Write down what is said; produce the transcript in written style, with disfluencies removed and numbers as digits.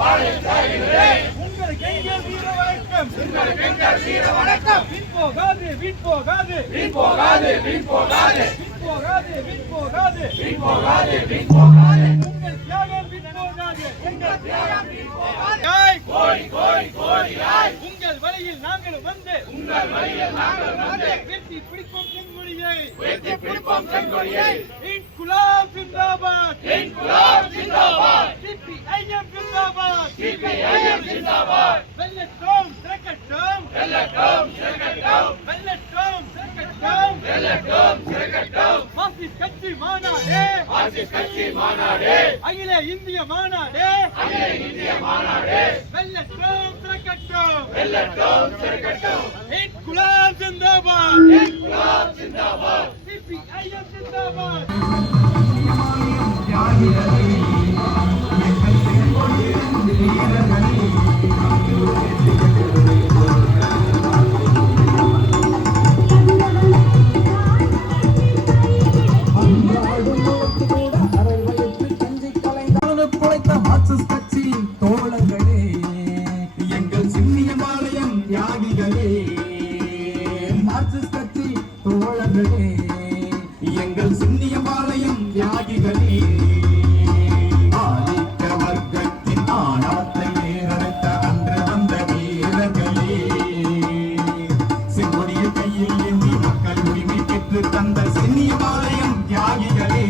உங்களுக்கு எங்கள் வீர வணக்கம், உங்களுக்கு எங்கள் வீர வணக்கம். வீண் போகாது, வீண் போகாது, வீண் போகாது, வீண் போகாது, வீண் போகாது, வீண் போகாது, வீண் போகாது, வீண் போகாது. உங்கள் தியாகம் வீண் போகாது, எங்கள் தியாகம் வீண் போகாது. கோடி கோடி கோடியாய் உங்கள் வழியில் நாங்கள் வந்து, உங்கள் வழியில் நாங்கள் வந்து வெற்றி பிடிப்போம் செங்கொடியை, வெற்றி பிடிப்போம் செங்கொடியை. இன்குலாப் ஜிந்தாபாத், இன்குலாப் ஜிந்தாபாத். சிபிஐஎம் ஜிந்தாபாத், சிபிஐஎம் ஜிந்தாபாத். வெல்லட்டும் சிறக்கட்டும், வெல்லட்டும் சிறக்கட்டும், வெல்லட்டும் சிறக்கட்டும், வெல்லட்டும் சிறக்கட்டும். மார்க்சிஸ்ட் கட்சி மாநாடு, மார்க்சிஸ்ட் கட்சி மாநாடு, அகில இந்திய மாநாடு, அகில இந்திய மாநாடு. வெல்லட்டும் சிறக்கட்டும், வெல்லட்டும் சிறக்கட்டும். இன்குலாப் ஜிந்தாபாத், இன்குலாப் ஜிந்தாபாத். சிபிஐஎம் ஜிந்தாபாத். மார்க்சிஸ்ட் கட்சி தோழர்களே, எங்கள் சின்னியம்பாளையம் தியாகிகளே, மார்க்சிஸ்ட் கட்சி தோழர்களே, எங்கள் சின்னியம்பாளையம் தியாகிகளே. ஆதிக்க வர்க்கத்தின் ஆணவத்தை ஏறெடுத்த அன்று வந்த வீரர்களே, செங்கொடியை கையில் ஏந்தி மக்கள் உரிமை பெற்று தந்த சின்னியம்பாளையம் தியாகிகளே.